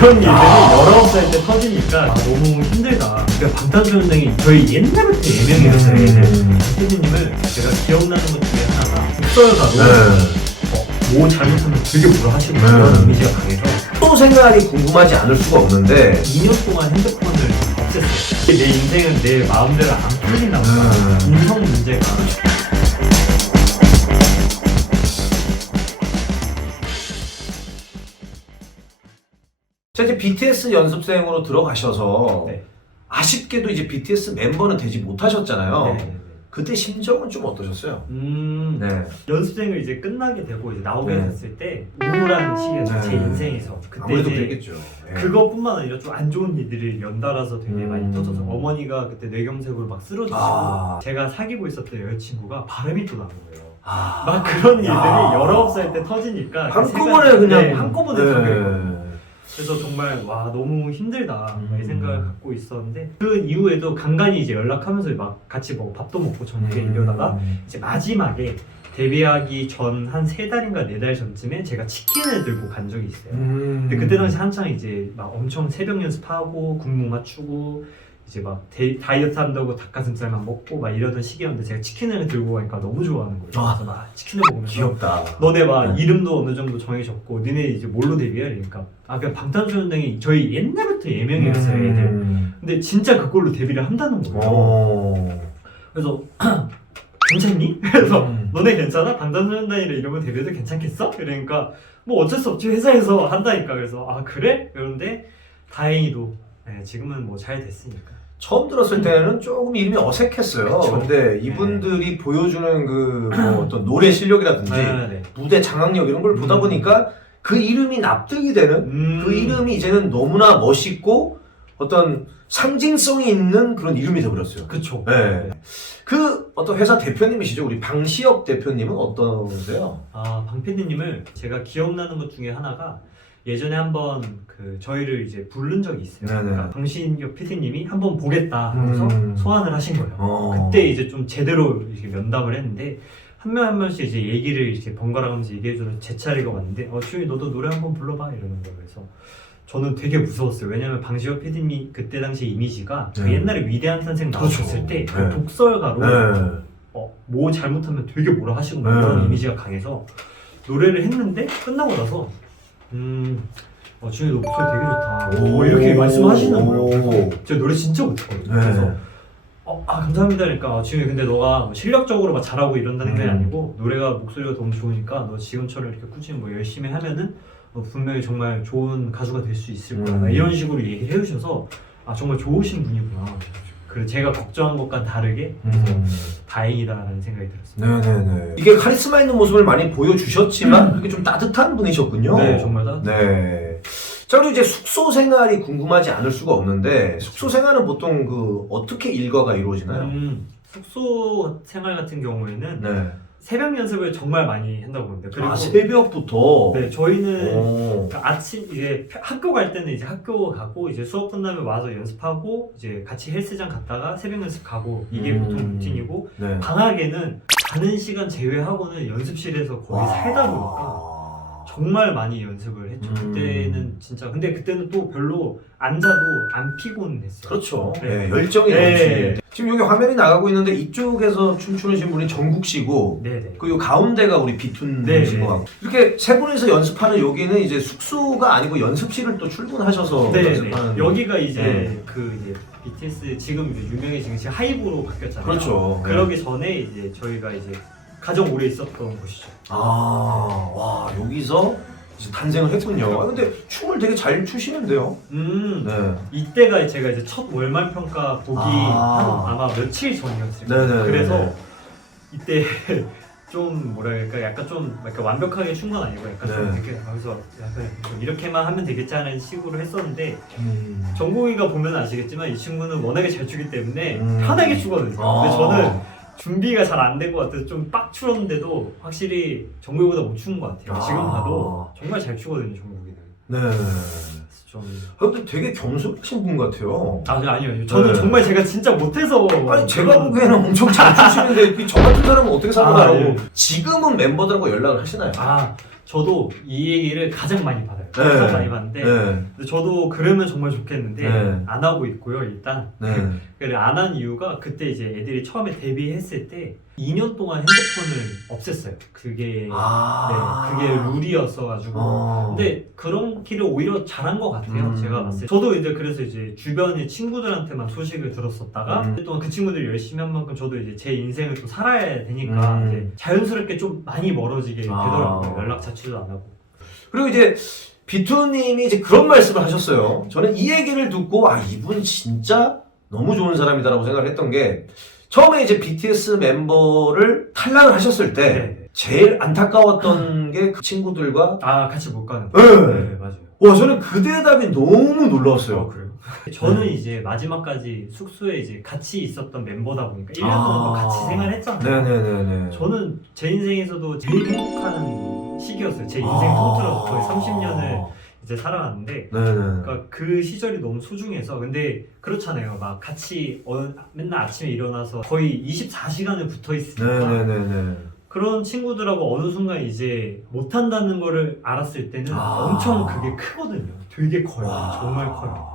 그런 일들이 19살 때 터지니까 아, 너무 힘들다. 그러니까 방탄소년단이 저희 옛날부터 예명이었어요. 음. 피디님을 제가 기억나는 것 중에 하나가 국설가로 네. 뭐 잘못하면 되게 뭐라 하시고 네. 그런 이미지가 강해서 또 생각이 궁금하지 않을 수가 없는데 2년 동안 핸드폰을 없앴어요. 내 인생은 내 마음대로 안 풀린다 보다 음. 인성 문제가 자 이제 BTS 연습생으로 들어가셔서 네. 아쉽게도 이제 BTS 멤버는 되지 못하셨잖아요. 네. 그때 심정은 좀 어떠셨어요? 음, 네. 연습생을 이제 끝나게 되고 이제 나오게 네. 됐을 때 우울한 시기였죠 제 네. 인생에서 그때 아무래도 이제 그랬겠죠. 네. 그것뿐만 아니라 좀 안 좋은 일들이 연달아서 되게 음. 많이 터져서 어머니가 그때 뇌경색으로 막 쓰러지시고 아. 제가 사귀고 있었던 여자친구가 발음이 또 나는 거예요. 아. 막 그런 일들이 야. 19살 때 터지니까 그 한꺼번에 그냥 네, 한꺼번에 네. 터져요. 그래서 정말 와 너무 힘들다 음. 이 생각을 갖고 있었는데 그 이후에도 간간히 이제 연락하면서 막 같이 뭐 밥도 먹고 저녁에 음. 이러다가 이제 마지막에 데뷔하기 전 한 세 달인가 네 달 전쯤에 제가 치킨을 들고 간 적이 있어요. 음. 근데 그때 당시 한창 이제 막 엄청 새벽 연습하고 군무 맞추고 이제 막 데, 다이어트 한다고 닭가슴살만 먹고 막 이러던 시기였는데 제가 치킨을 들고 가니까 너무 좋아하는 거예요. 아. 그래서 막 치킨을 먹으면서 귀엽다. 너네 막 네. 이름도 어느 정도 정해졌고 니네 이제 뭘로 데뷔해? 그러니까 아 그냥 방탄소년단이 저희 옛날부터 예명이었어요 애들 음. 근데 진짜 그걸로 데뷔를 한다는 거예요 어. 그래서 괜찮니? 그래서 음. 너네 괜찮아? 방탄소년단이라 이러면 데뷔해도 괜찮겠어? 그러니까 뭐 어쩔 수 없지 회사에서 한다니까 그래서 아 그래? 그런데 다행히도 네, 지금은 뭐 잘 됐으니까 처음 들었을 때는 조금 이름이 어색했어요. 그쵸. 근데 이분들이 보여주는 그 뭐 어떤 노래 실력이라든지 네, 네. 무대 장악력 이런 걸 보다 음. 보니까 그 이름이 납득이 되는 음. 그 이름이 이제는 너무나 멋있고 어떤 상징성이 있는 그런 이름이 되어버렸어요. 그쵸 네. 그 어떤 회사 대표님이시죠. 우리 방시혁 대표님은 어떠세요? 아, 방PD님을 제가 기억나는 것 중에 하나가 예전에 한번 그 저희를 이제 부른 적이 있어요. 네네. 그러니까 방신혁 PD님이 한번 보겠다 하면서 음. 소환을 하신 거예요. 어. 그때 이제 좀 제대로 이렇게 면담을 했는데 한 명 한 명씩 이제 얘기를 이렇게 번갈아가면서 얘기해주는 제 차례가 왔는데 어 주희 너도 노래 한번 불러봐 이러는 거예요. 그래서 저는 되게 무서웠어요. 왜냐면 방시혁 PD님이 그때 당시 이미지가 저 네. 옛날에 위대한 선생 나왔을 그렇죠. 때그 네. 독설가로 네. 어, 뭐 잘못하면 되게 뭐라 하시고 막 네. 그런 이미지가 강해서 노래를 했는데 끝나고 나서 음, 어, 준이 너 목소리 되게 좋다. 뭐 이렇게 말씀하시는 거예요. 오. 제가 노래 진짜 못했거든요. 네. 그래서 어, 아 감사합니다. 그러니까 어, 지금 근데 너가 뭐 실력적으로 막 잘하고 이런다는 게 음. 아니고 노래가 목소리가 너무 좋으니까 너 지금처럼 이렇게 꾸준히 뭐 열심히 하면은 어, 분명히 정말 좋은 가수가 될 수 있을 거야. 음. 이런 식으로 얘기를 해주셔서 아 정말 좋으신 분이구나. 그리고 제가 걱정한 것과 다르게 그래서 음. 다행이다라는 생각이 들었습니다. 네네네. 이게 카리스마 있는 모습을 많이 보여주셨지만 그게 좀 따뜻한 분이셨군요. 네, 정말 따뜻. 네. 자 그리고 이제 숙소 생활이 궁금하지 않을 수가 없는데 숙소 생활은 보통 그 어떻게 일과가 이루어지나요? 음, 숙소 생활 같은 경우에는 네. 새벽 연습을 정말 많이 한다고 봅니다. 그리고 아 새벽부터. 네, 저희는 오. 그러니까 아침 이제 학교 갈 때는 이제 학교 가고 이제 수업 끝나면 와서 연습하고 이제 같이 헬스장 갔다가 새벽 연습 가고 이게 음. 보통 루틴이고 네. 방학에는 가는 시간 제외하고는 연습실에서 거의 살다 보니까 정말 많이 연습을 했죠. 음. 그때는 진짜 근데 그때는 또 별로 앉아도 안 피곤했어요. 그렇죠. 네. 네, 열정이 네. 넘치게. 지금 여기 화면이 나가고 있는데 이쪽에서 춤추는 분이 정국 씨고 네 네. 그리고 가운데가 우리 비툰 네, 씨인 네. 것 같고 이렇게 세 분이서 연습하는 여기는 이제 숙소가 아니고 연습실을 또 출근하셔서 네, 네. 연습하는 여기가 이제 네. 그 이제 BTS 지금 이제 유명해진 지금 하이브로 바뀌었잖아요. 그렇죠. 네. 그러기 전에 이제 저희가 이제 가장 오래 있었던 곳이죠. 아, 와 여기서 이제 탄생을 했군요. 아, 근데 춤을 되게 잘 추시는데요. 음. 네. 이때가 제가 이제 첫 월말 평가 보기 아. 한 아마 며칠 전이었을 네네네. 거예요. 그래서 이때 좀 뭐랄까 약간 좀 약간 완벽하게 춘 건 아니고 약간 좀 네. 이렇게 하면서 약간 좀 이렇게만 하면 되겠지 하는 식으로 했었는데 음. 정국이가 보면 아시겠지만 이 친구는 워낙에 잘 추기 때문에 음. 편하게 추거든요. 아. 근데 저는 준비가 잘 안 된 것 같아서 좀 빡 추었는데도 확실히 정국이보다 못 추는 것 같아요. 아. 지금 봐도 정말 잘 추거든요, 정국이는. 네. 그래서 좀 아, 근데 되게 겸손하신 분 같아요. 아니 아니요, 아니요. 저는 네. 정말 제가 진짜 못해서 아니 제가 보기에는 엄청 잘 추시는데 저 같은 사람은 어떻게 살아가라고? 아, 네. 지금은 멤버들하고 연락을 하시나요? 아 저도 이 얘기를 가장 많이 받아요. 네. 많이 봤는데 네. 근데 저도 그러면 정말 좋겠는데 네. 안 하고 있고요 일단 네. 그래 안한 이유가 그때 이제 애들이 처음에 데뷔했을 때 2년 동안 핸드폰을 없앴어요 그게 아. 네, 그게 룰이었어 가지고 어. 근데 그런 길을 오히려 잘한 것 같아요. 음. 제가 봤을 때. 저도 이제 그래서 이제 주변의 친구들한테만 소식을 들었었다가 음. 또한 그 친구들이 열심히 한 만큼 저도 이제 제 인생을 또 살아야 되니까 음. 이제 자연스럽게 좀 많이 멀어지게 아. 되더라고요. 연락 자체도 안 하고. 그리고 이제 비투님이 이제 그런 말씀을 하셨어요. 저는 이 얘기를 듣고 아 이분 진짜 너무 좋은 사람이다라고 생각을 했던 게 처음에 이제 BTS 멤버를 탈락을 하셨을 때 네. 제일 안타까웠던 게 그 친구들과 아 같이 못 가는. 네. 네 맞아요. 와 저는 그 대답이 너무 어, 놀라웠어요. 그래요? 저는 네. 이제 마지막까지 숙소에 이제 같이 있었던 멤버다 보니까 1년 아. 동안 또 같이 생활했잖아요. 네네네네. 저는 제 인생에서도 제일 행복한 시기였어요. 제 인생 통틀어서 거의 30년을 이제 살아왔는데 아. 네네. 그러니까 그 시절이 너무 소중해서 근데 그렇잖아요 막 같이 어, 맨날 아침에 일어나서 거의 24시간을 붙어 있으니까 네네네네. 그런 친구들하고 어느 순간 이제 못한다는 거를 알았을 때는 아. 엄청 그게 크거든요 되게 커요 와. 정말 커요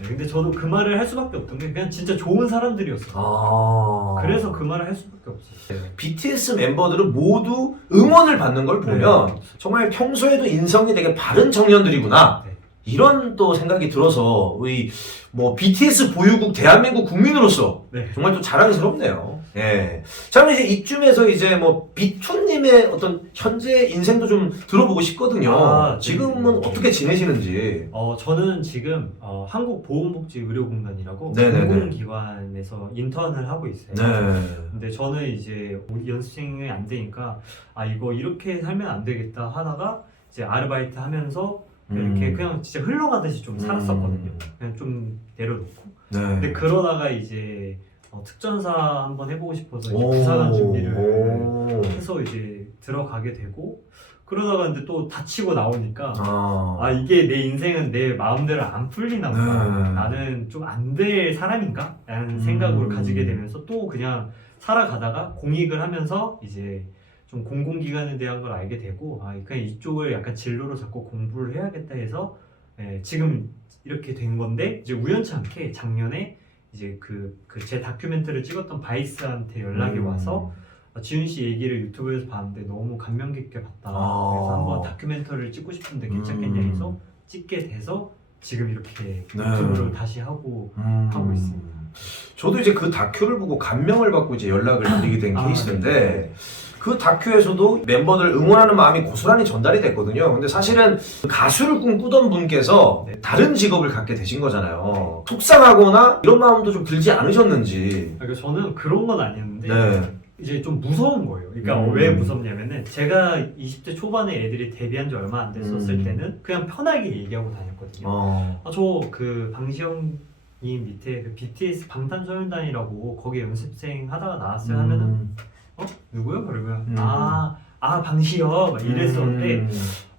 네, 근데 저도 그 말을 할 수밖에 없던 게 그냥 진짜 좋은 사람들이었어요 아. 그래서 그 말을 할 수밖에 없어요 BTS 멤버들은 모두 응원을 받는 걸 보면 네. 정말 평소에도 인성이 되게 바른 청년들이구나. 네. 이런 또 생각이 들어서 우리 뭐 BTS 보유국 대한민국 국민으로서 네. 정말 또 자랑스럽네요. 예. 자, 이제 이쯤에서 이제 뭐 비투님의 어떤 현재 인생도 좀 들어보고 싶거든요. 아, 네. 지금은 어떻게 지내시는지. 어, 저는 지금 어, 한국보건복지의료공단이라고 네네네. 공공기관에서 인턴을 하고 있어요. 네. 근데 저는 이제 우리 연습생이 안 되니까 아 이거 이렇게 살면 안 되겠다 하다가 이제 아르바이트 하면서 이렇게 음. 그냥 진짜 흘러가듯이 좀 살았었거든요. 음. 그냥 좀 내려놓고. 네. 근데 그러다가 이제 어, 특전사 한번 해보고 싶어서 이제 오. 부사관 준비를 오. 해서 이제 들어가게 되고 그러다가 근데 또 다치고 나오니까 아. 아 이게 내 인생은 내 마음대로 안 풀리나 보다 네. 나는 좀 안 될 사람인가? 라는 음. 생각을 가지게 되면서 또 그냥 살아가다가 공익을 하면서 이제 좀 공공기관에 대한 걸 알게 되고 아 그냥 이쪽을 약간 진로로 잡고 공부를 해야겠다 해서 예, 지금 이렇게 된 건데 이제 우연치 않게 작년에 이제 그그제 다큐멘터리를 찍었던 바이스한테 연락이 음. 와서 아, 지훈 씨 얘기를 유튜브에서 봤는데 너무 감명 깊게 봤다. 아. 그래서 한번 다큐멘터리를 찍고 싶은데 괜찮겠냐 음. 해서 찍게 돼서 지금 이렇게 네. 유튜브를 다시 하고 음. 하고 있습니다. 저도 이제 그 다큐를 보고 감명을 받고 이제 연락을 드리게 된 아, 케이스인데 그 다큐에서도 멤버들 응원하는 마음이 고스란히 전달이 됐거든요. 근데 사실은 가수를 꿈꾸던 분께서 네. 다른 직업을 갖게 되신 거잖아요. 속상하거나 이런 마음도 좀 들지 않으셨는지. 그러니까 저는 그런 건 아니었는데 네. 이제 좀 무서운 거예요. 그러니까 음. 왜 무섭냐면은 제가 20대 초반에 애들이 데뷔한 지 얼마 안 됐었을 음. 때는 그냥 편하게 얘기하고 다녔거든요. 어. 아, 저그 방시영 님 밑에 그 BTS 방탄소년단이라고 거기 연습생 하다가 나왔어요 하면은 음. 어 누구요? 그러면 음. 아, 아 방시영 막 이랬었는데 음.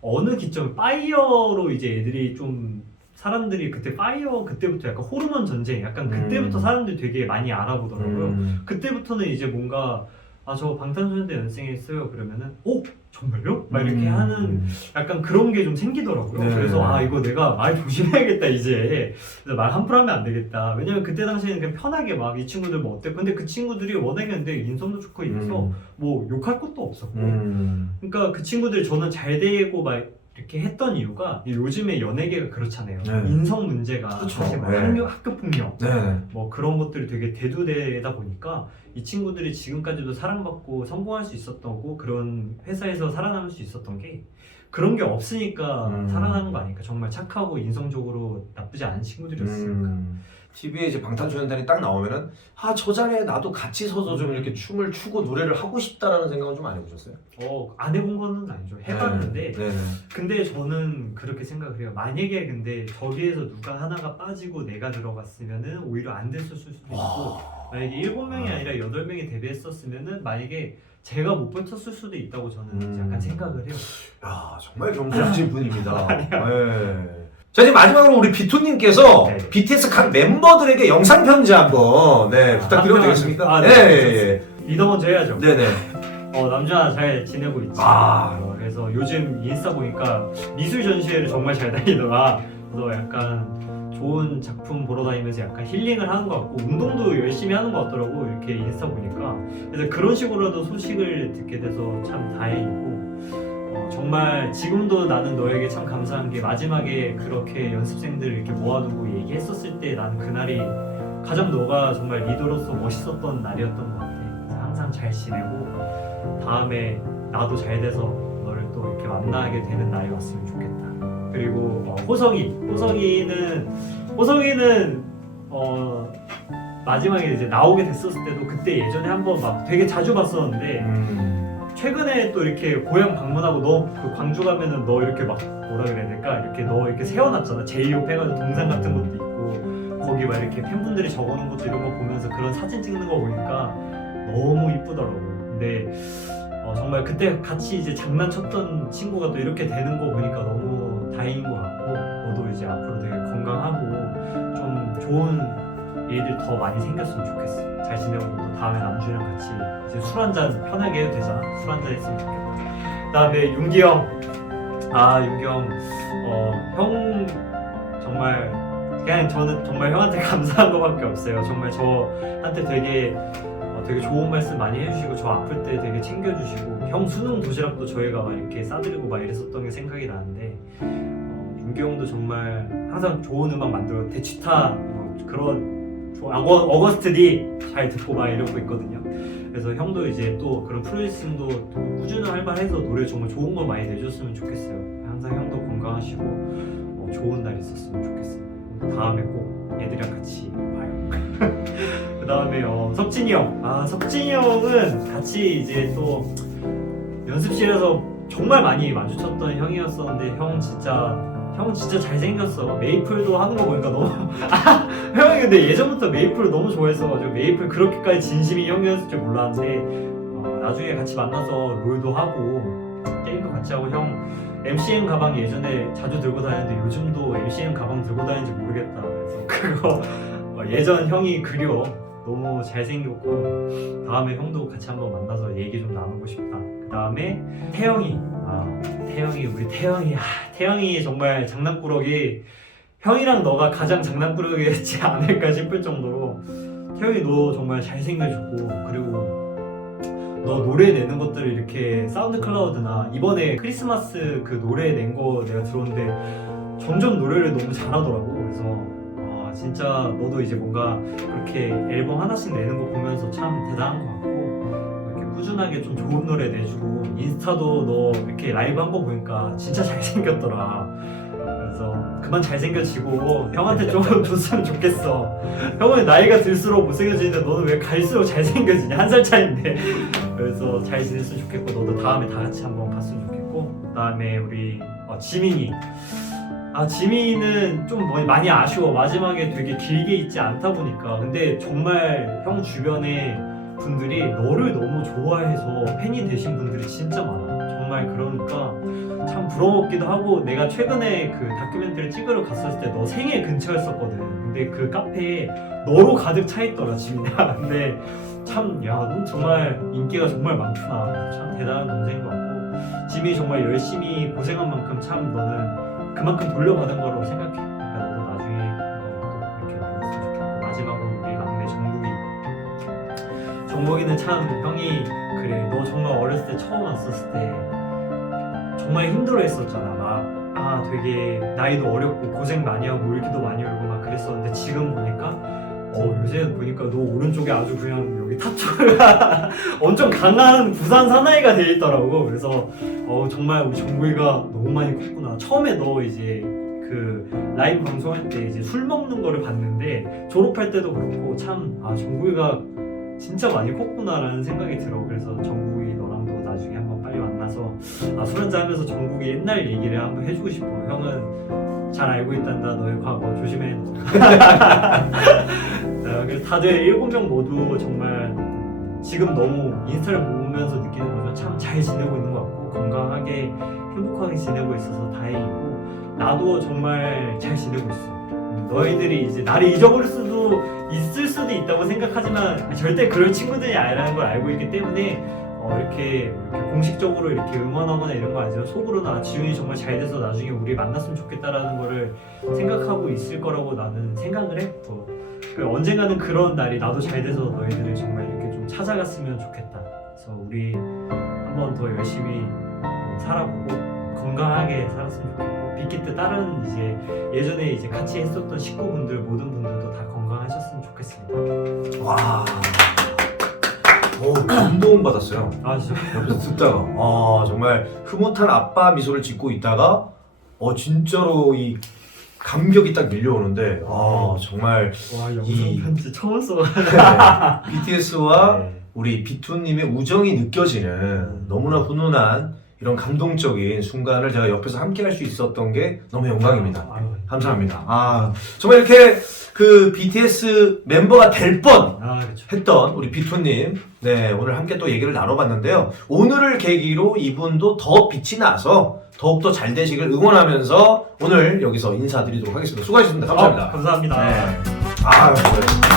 어느 기점 파이어로 이제 애들이 좀 사람들이 그때 파이어 그때부터 약간 호르몬 전쟁 약간 그때부터 음. 사람들이 되게 많이 알아보더라고요. 음. 그때부터는 이제 뭔가 아 저 방탄소년단 연습생했어요 그러면은 오 정말요? 막 이렇게 음. 하는 약간 그런 게 좀 생기더라고요. 네. 그래서 아 이거 내가 말 조심해야겠다 이제 말 함부로 하면 안 되겠다. 왜냐면 그때 당시에는 그냥 편하게 막 이 친구들 뭐 어때? 근데 그 친구들이 워낙에 근데 인성도 좋고 이래서 음. 뭐 욕할 것도 없었고 음. 그러니까 그 친구들 저는 잘 되고 막 이렇게 했던 이유가 요즘에 연예계가 그렇잖아요. 네. 인성 문제가 그쵸. 사실 막 네. 학교, 학교 폭력 네. 뭐 그런 것들이 되게 대두되다 보니까 이 친구들이 지금까지도 사랑받고 성공할 수 있었던 그런 회사에서 살아남을 수 있었던 게 그런 게 없으니까 음. 살아나는 거 아닐까 정말 착하고 인성적으로 나쁘지 않은 친구들이었으니까 음. TV에 이제 방탄소년단이 딱 나오면은 아 저 자리에 나도 같이 서서 좀 이렇게 춤을 추고 노래를 하고 싶다라는 생각은 좀 안 해보셨어요? 어, 안 해본 거는 아니죠 해봤는데 네. 네. 근데 저는 그렇게 생각을 해요 만약에 근데 저기에서 누가 하나가 빠지고 내가 들어갔으면은 오히려 안 됐을 수도 있고 와. 만약에 일곱 명이 아니라 여덟 명이 데뷔했었으면은 만약에 제가 못 버텼을 수도 있다고 저는 음. 약간 생각을 해요. 야 정말 겸손하신 분입니다. 네. 자 이제 마지막으로 우리 비토님께서 네. BTS 각 멤버들에게 영상 편지 한번 네 부탁드려도 한 되겠습니까? 아, 네, 네. 예, 리더 먼저 해야죠. 예. 네네. 어 남자 잘 지내고 있지. 아. 어, 그래서 요즘 인스타 보니까 미술 전시회를 정말 잘 다니더라. 그래서 약간 좋은 작품 보러 다니면서 약간 힐링을 하는 것 같고 운동도 열심히 하는 것 같더라고 이렇게 인스타 보니까 그래서 그런 식으로라도 소식을 듣게 돼서 참 다행이고 어, 정말 지금도 나는 너에게 참 감사한 게 마지막에 그렇게 연습생들을 이렇게 모아두고 얘기했었을 때 나는 그날이 가장 너가 정말 리더로서 멋있었던 날이었던 것 같아. 항상 잘 지내고 다음에 나도 잘 돼서 너를 또 이렇게 만나게 되는 날이 왔으면 좋겠다. 그리고 어, 호성이, 호성이는 호성이는 어 마지막에 이제 나오게 됐었을 때도 그때 예전에 한번 막 되게 자주 봤었는데 음. 최근에 또 이렇게 고향 방문하고 너 그 광주 가면은 너 이렇게 막 뭐라 그래야 될까? 이렇게 너 이렇게 세워놨잖아. 제이홉 해가지고 동상 같은 것도 있고 거기 막 이렇게 팬분들이 적어놓은 것도 이런 거 보면서 그런 사진 찍는 거 보니까 너무 이쁘더라고. 근데 어, 정말 그때 같이 이제 장난쳤던 친구가 또 이렇게 되는 거 보니까 너무 다행인 것 같고 너도 이제 앞으로 되게 건강하고 좀 좋은 일들 더 많이 생겼으면 좋겠어 잘 지내고 또 다음에 남준이랑 같이 이제 술 한잔 편하게 해도 되잖아 술 한잔 했으면 좋겠다 그다음에 윤기 형. 아 윤기 형. 어, 형 정말 그냥 저는 정말 형한테 감사한 것밖에 없어요. 정말 저한테 되게 어, 되게 좋은 말씀 많이 해주시고 저 아플 때 되게 챙겨주시고 형 수능 도시락도 저희가 막 이렇게 싸드리고 막 이랬었던 게 생각이 나는데 어, 윤기 형도 정말 항상 좋은 음악 만들어 대치타 어, 그런 조- 어거, 어거스트 디잘 듣고 막 이러고 있거든요. 그래서 형도 이제 또 그런 프로듀싱도 또 꾸준히 할 만해서 노래 정말 좋은 걸 많이 내줬으면 좋겠어요. 항상 형도 건강하시고 어, 좋은 날 있었으면 좋겠어요. 다음에 꼭 애들이랑 같이 봐요. 그 다음에 어, 석진이 형. 아 석진이 형은 같이 이제 또 연습실에서 정말 많이 마주쳤던 형이었었는데 형 진짜 형 진짜 잘생겼어. 메이플도 하는 거 보니까 너무 아, 형이 근데 예전부터 메이플을 너무 좋아했어가지고 메이플 그렇게까지 진심인 형이었을 줄 몰랐는데 어, 나중에 같이 만나서 롤도 하고 게임도 같이 하고 형 MCM 가방 예전에 자주 들고 다녔는데 요즘도 MCM 가방 들고 다니는지 모르겠다. 그래서 그거 어, 예전 형이 그리워 너무 잘생겼고 다음에 형도 같이 한번 만나서 얘기 좀 나누고 싶다. 그 다음에 태영이 아 태영이 우리 태영이. 아, 태영이 정말 장난꾸러기. 형이랑 너가 가장 장난꾸러기였지 않을까 싶을 정도로 태영이 너 정말 잘생겨주고 그리고 너 노래 내는 것들을 이렇게 사운드 클라우드나 이번에 크리스마스 그 노래 낸 거 내가 들었는데 점점 노래를 너무 잘하더라고. 그래서 아 진짜 너도 이제 뭔가 그렇게 앨범 하나씩 내는 거 보면서 참 대단한 것 같고 꾸준하게 좀 좋은 노래 내주고 인스타도 너 이렇게 라이브 한 거 보니까 진짜 잘생겼더라. 그래서 그만 잘생겨지고 형한테 좀 줬으면 좋겠어. 형은 나이가 들수록 못생겨지는데 너는 왜 갈수록 잘생겨지냐? 한 살 차인데. 그래서 잘 지냈으면 좋겠고 너도 다음에 다 같이 한번 봤으면 좋겠고 그 다음에 우리 어, 지민이. 아 지민이는 좀 뭐- 많이 아쉬워. 마지막에 되게 길게 있지 않다 보니까. 근데 정말 형 주변에 분들이 너를 너무 좋아해서 팬이 되신 분들이 진짜 많아 정말 그러니까 참 부러웠기도 하고 내가 최근에 그 다큐멘터리 찍으러 갔었을 때 너 생일 근처였었거든 근데 그 카페에 너로 가득 차 있더라 지민아 근데 참, 야, 넌 정말 인기가 정말 많구나. 참 대단한 동생인 것 같고, 지민이 정말 열심히 고생한 만큼 참 너는 그만큼 돌려받은 거라고 생각해. 정국이는 참 형이 그래, 너 정말 어렸을 때 처음 왔었을 때 정말 힘들어 했었잖아. 막, 아, 되게 나이도 어렸고 고생 많이 하고 울기도 많이 울고 막 그랬었는데 지금 보니까 어 요새 보니까 너 오른쪽에 아주 그냥 여기 타투가 엄청 강한 부산 사나이가 돼 있더라고. 그래서 어 정말 우리 정국이가 너무 많이 컸구나. 처음에 너 이제 그 라이브 방송할 때 이제 술 먹는 거를 봤는데 졸업할 때도 그렇고 참 아 정국이가 진짜 많이 컸구나라는 생각이 들어. 그래서 정국이 너랑도 나중에 한번 빨리 만나서 아, 술 한잔 하면서 정국이 옛날 얘기를 한번 해주고 싶어. 형은 잘 알고 있단다. 너의 과거 조심해. 너. 자, 그래서 다들 일곱 명 모두 정말 지금 너무 인스타를 보면서 느끼는 거죠. 참 잘 지내고 있는 것 같고 건강하게 행복하게 지내고 있어서 다행이고 나도 정말 잘 지내고 있어. 음, 너희들이 이제 나를 잊어버릴 수도 있을 수도 있다고 생각하지만 절대 그럴 친구들이 아니라는 걸 알고 있기 때문에 어, 어, 이렇게, 공식적으로 이렇게 응원하거나 이런 거 아니지만 속으로는 아, 지훈이 정말 잘 돼서 나중에 우리 만났으면 좋겠다라는 거를 생각하고 있을 거라고 나는 생각을 해. 어, 그 언젠가는 그런 날이 나도 잘 돼서 너희들을 정말 이렇게 좀 찾아갔으면 좋겠다. 그래서 우리 한번 더 열심히 어, 살아보고 건강하게 살았으면 좋겠고 빅히트 다른 이제 예전에 이제 같이 했었던 식구분들 모든 분들도 다 건강하셨으면 좋겠습니다. 와. 오, 감동 받았어요. 아 진짜 옆에서 듣다가 아 정말 흐뭇한 아빠 미소를 짓고 있다가 어 진짜로 이 감격이 딱 밀려오는데 아 정말 와 영상 이- 편지 처음 써. BTS와 네. 우리 비투님의 우정이 느껴지는 너무나 훈훈한 이런 감동적인 순간을 제가 옆에서 함께 할 수 있었던 게 너무 영광입니다. 아유, 감사합니다. 아 정말 이렇게 그 BTS 멤버가 될 뻔 아 그렇죠. 했던 우리 비토님, 네 오늘 함께 또 얘기를 나눠봤는데요. 오늘을 계기로 이분도 더 빛이 나서 더욱더 잘 되시길 응원하면서 오늘 여기서 인사드리도록 하겠습니다. 수고하셨습니다. 감사합니다. 어, 감사합니다. 네. 아, 수고하셨습니다.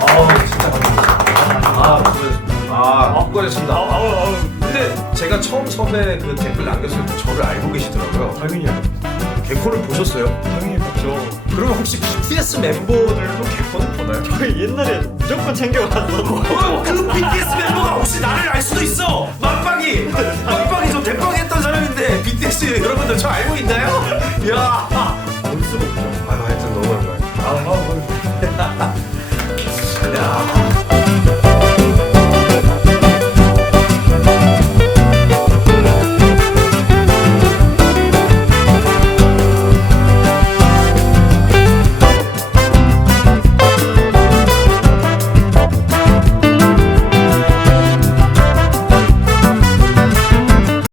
아, 진짜 감사합니다. 아, 수고하셨습니다. 아, 수고하셨습니다. 아우 아우 아우. 근데 제가 처음 처음에 그 댓글 남겼을 때 저를 알고 계시더라고요. 당연히 알죠. 개콘을 보셨어요? 당연히 봤죠. 그러면 혹시 BTS 멤버들도 개콘을 보나요? 저희 옛날에 무조건 챙겨갔어. 어, 그 BTS 멤버가 혹시 나를 알 수도 있어. 만빵이, 만빵이 좀 대빵했던 사람인데 BTS 여러분들 저 알고 있나요? 야, 볼 수가 없죠. 아유 하여튼 너무 영광. 아, 아, 뭐. 야,